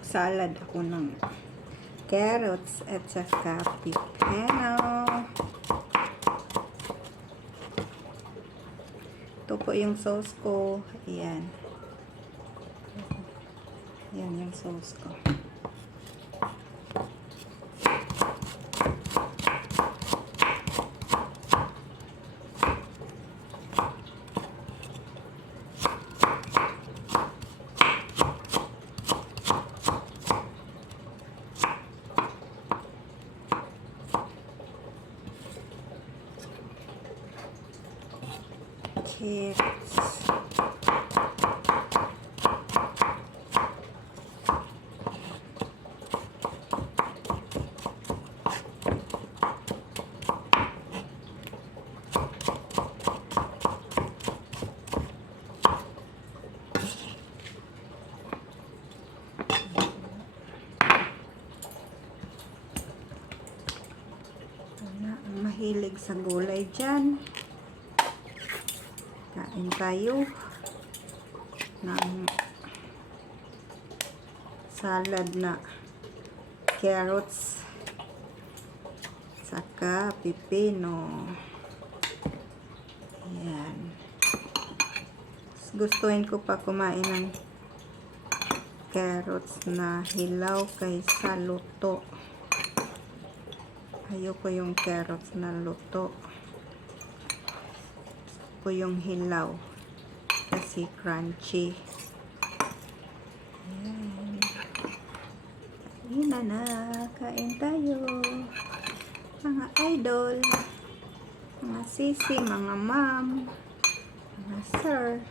Mag-salad ako ng carrots at saka pipino. Ito po yung sauce ko. Ayan. Ayan yung sauce ko. Carrots. Ang mahilig sa gulay dyan. Kain tayo ng salad na carrots saka pipino. Ayan. Gustuhin ko pa kumain ng carrots na hilaw kaysa luto. Ayoko yung carrots na luto. Gusto ko yung hilaw kasi crunchy. Ayan. Kain na. Kain tayo. Mga idol, mga sisi, mga ma'am, mga sir.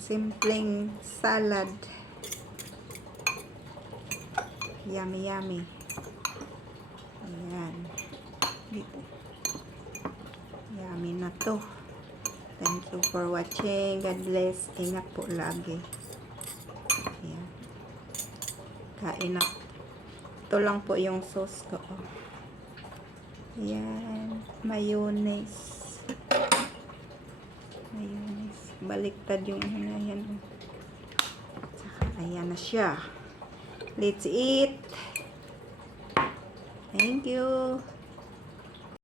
Simpleng salad. Yummy, yummy. Ayan. Dito. Yummy na to. Thank you for watching. God bless. Ingat po lagi. Ayan. Kain na. Ito lang po yung sauce ko. Ayan. Mayonnaise. Mayonnaise. Baliktad yung ano na yan. Saka, ayan na siya. Let's eat. Thank you.